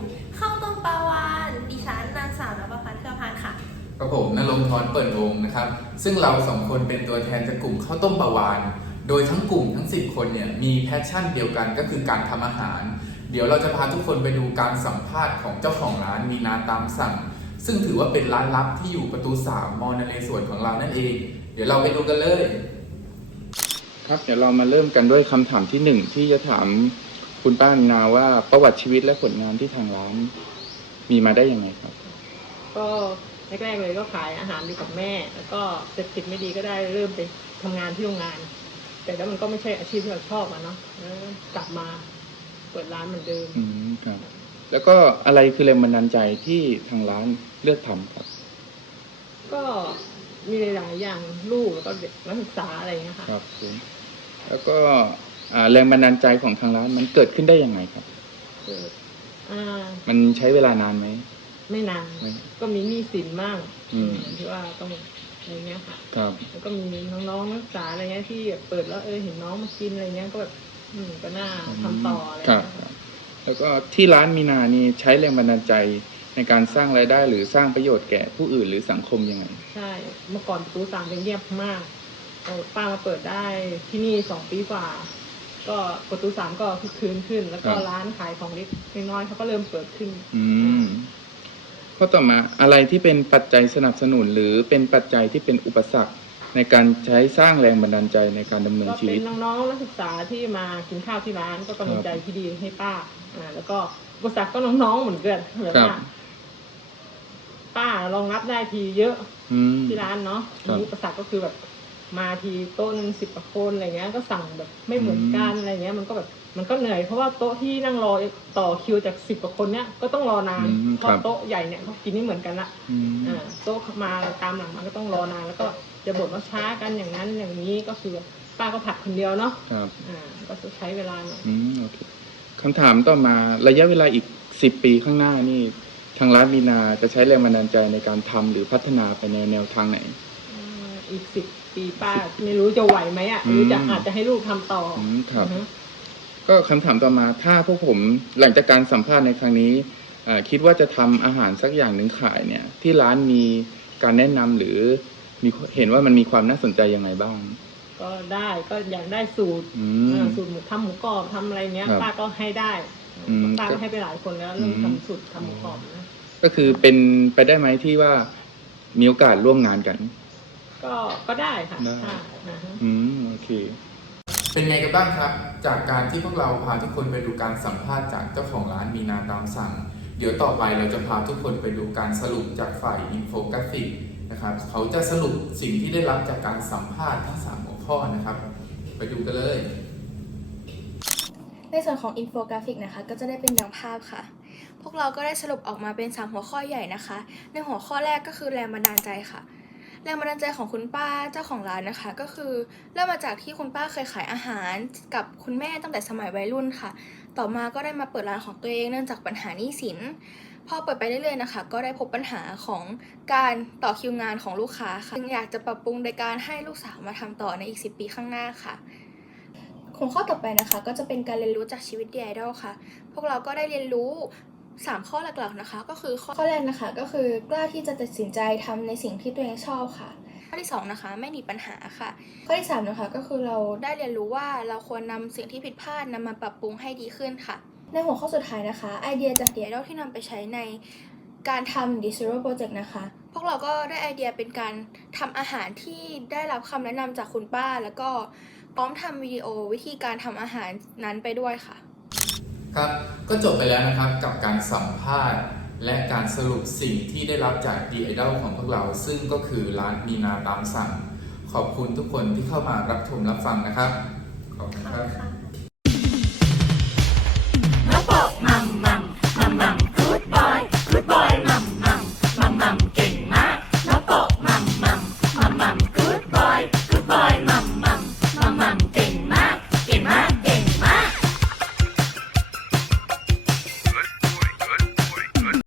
ลุ่มข้าต้มปลาวานดิฉันนางสาวนภพัฒน์เครือพันค่ะครับผมนรงค์ธรเปิดวงนะครับ ซึ่งเราสองคนเป็นตัวแทนจากกลุ่มข้าวต้มปลาวาน โดยทั้งกลุ่มทั้ง 10 คนเนี่ยมีแพชชั่นเดียวกันก็คือการทำอาหาร เดี๋ยวเราจะพาทุกคนไปดูการสัมภาษณ์ของเจ้าของร้านมีนาตามสั่ง ซึ่งถือว่าเป็นร้านลับที่อยู่ประตู3มอนเลสวนของเรานั่นเอง เดี๋ยวเราไปดูกันเลย ครับเดี๋ยวเรามาเริ่มกันด้วยคำถามที่หนึ่งที่จะถาม คุณป้ามีนาว่าประวัติชีวิตและผลงานที่ทางร้านมีมาได้ยังไงครับ ก็แรกๆเลยก็ขายอาหารอยู่กับแม่ แล้วก็เศรษฐกิจไม่ดีก็ได้เริ่มไปทำงานที่โรงงาน แต่แล้วมันก็ไม่ใช่อาชีพที่เราชอบอะเนาะแล้วกลับมาเปิดร้านเหมือนเดิมอืมครับ แล้วก็อะไรคือแรงบันดาลใจที่ทางร้านเลือกทำครับ ก็มีหลายๆอย่างลูกแล้วก็เด็กนักศึกษาอะไรอย่างเงี้ยค่ะครับผมแล้วก็อ่า แรงบันดาลใจของทางร้านมันเกิดขึ้นได้ยังไงครับ เกิดอ่ามันใช้เวลานานไหม ไม่นานไม่ก็มีหนี้สินบ้างอืม ที่ว่าต้องอะไรเงี้ยค่ะ ครับ แล้วก็มีน้องๆนักศึกษาอะไรเงี้ยที่แบบเปิดแล้วเออเห็นน้องมากินอะไรเงี้ยก็แบบอืมก็น่าทำต่ออะไรครับ เงี้ยครับแล้วก็ที่ร้านมีนานี่ใช้แรงบันดาลใจในการสร้างรายได้หรือสร้างประโยชน์แก่ผู้อื่นหรือสังคมยังไง ใช่เมื่อก่อนประตูสามเป็นเงียบมากเอาป้ามาเปิดได้ที่นี่สองปีกว่า ก็ประตูสามก็คึกคืนขึ้น แล้วก็ครับร้านขายของเล็กน้อยๆเขาก็เริ่มเปิดขึ้น อืมข้อต่อมาอะไรที่เป็นปัจจัยสนับสนุน หรือเป็นปัจจัยที่เป็นอุปสรรคในการใช้สร้างแรงบันดาลใจในการดำเนินก็ชีเป็วินตน้องๆนักศึกษาที่มากินข้าวที่ร้านก็กำลังใจที่ดีให้ป้าอ่าแล้วก็อุปสรรคก็น้องๆเหมือนกันแบบครับว่าป้ารองรับได้ทีเยอะอืมที่ร้านเนาะครับอุปสรรคก็คือแบบ มาทีโต๊ะหนึงสิบกว่าคนอะไรเงี้ยก็สั่งแบบไม่เหมือนกันอะไรเงี้ยมันก็แบบมันก็เหนื่อยเพราะว่าโต๊ะที่นั่งรอต่อคิวจากสิบกว่าคนเนี้ยก็ต้องรอนานอืมเพครัราะบโต๊ะใหญ่เนี่ยเขากินไม่เหมือนกันละอืมอ่าโต๊ะมาตามหลังมันก็ต้องรอนานแล้วก็จะบ่นว่าช้ากันอย่างนั้นอย่างนี้ก็คือป้าก็ผัดคนเดียวเนาะครับอ่าก็จะใช้เวลาหน่อยอืมโอเคคำถามต่อมาระยะเวลาอีกสิบปีข้างหน้านี่ทางร้านมีนาจะใช้แรงบันดาลใจในการทำหรือพัฒนาไปในแนวทางไหนอ่าอีกสิบ ปีป้าไม่รู้จะไหวไหมอะหรือจะอืมอาจจะให้ลูกทำต่ออืมครับอือฮึก็คำถามต่อมา ถ้าพวกผมหลังจากการสัมภาษณ์ในครั้งนี้เอ่อคิดว่าจะทำอาหารสักอย่างหนึ่งขายเนี่ย ที่ร้านมีการแนะนำหรือมีเห็นว่ามันมีความน่าสนใจยังไงบ้าง ก็ได้ก็อยากได้สูตรอืเอมอสูตรหมูทำหมูกรอบทำอะไรเงี้ยครับป้าก็ให้ได้อืมป้าก็ให้ไปหลายคนแล้วเรื่องอืมทำสูตรทำหมูกรอบนะก็คือเป็นไปได้ไหมที่ว่ามีโอกาสร่วมงานกัน ก็ก็ได้ค่ะได้ ค่ะอ่าฮะ อืม โอเค เป็นไงกันบ้างครับ จากการที่พวกเราพาทุกคนไปดูการสัมภาษณ์จากเจ้าของร้านมีนาตามสั่ง เดี๋ยวต่อไปเราจะพาทุกคนไปดูการสรุปจากฝ่ายอินโฟกราฟิกนะครับเขาจะสรุปสิ่งที่ได้รับจากการสัมภาษณ์ทั้งสามหัวข้อนะครับ ไปดูกันเลย ในส่วนของอินโฟกราฟิกนะคะ ก็จะได้เป็นดังภาพค่ะ พวกเราก็ได้สรุปออกมาเป็น 3 หัวข้อใหญ่นะคะ ในหัวข้อแรกก็คือแรงบันดาลใจค่ะ แรงบันดาลใจของคุณป้าเจ้าของร้านนะคะ ก็คือเริ่มมาจากที่คุณป้าเคยขายอาหารกับคุณแม่ตั้งแต่สมัยวัยรุ่นค่ะ ต่อมาก็ได้มาเปิดร้านของตัวเองเนื่องจากปัญหาหนี้สินพอเปิดไปเรื่อยๆนะคะ ก็ได้พบปัญหาของการต่อคิวงานของลูกค้าค่ะจึงอยากจะปรับปรุงในการให้ลูกสาวมาทำต่อในอีก 10 ปีข้างหน้าค่ะหัวข้อต่อไปนะคะ ก็จะเป็นการเรียนรู้จากชีวิตดีไอดอลค่ะ พวกเราก็ได้เรียนรู้ 3 ข้อหลักๆนะคะ ก็คือข้อแรกนะคะ ก็คือกล้าที่จะตัดสินใจทำในสิ่งที่ตัวเองชอบค่ะ ข้อที่ 2 นะคะ ไม่หนีปัญหาค่ะ ข้อที่ 3 นะคะ ก็คือเราได้เรียนรู้ว่าเราควรนำสิ่งที่ผิดพลาดนำมาปรับปรุงให้ดีขึ้นค่ะ ในหัวข้อสุดท้ายนะคะไอเดียจากดีไอดอลที่นำไปใช้ในการทำ d i s e r o Project นะคะ พวกเราก็ได้ไอเดียเป็นการทำอาหารที่ได้รับคำแนะนำจากคุณป้า แล้วก็พร้อมทำวิดีโอวิธีการทำอาหารนั้นไปด้วยค่ะ ครับก็จบไปแล้วนะครับกับการสัมภาษณ์ และการสรุปสิ่งที่ได้รับจากดีไอดอลของพวกเรา ซึ่งก็คือร้านมีนาตามสั่ง ขอบคุณทุกคนที่เข้ามารับชมรับฟังนะครับ ขอบคุณครับ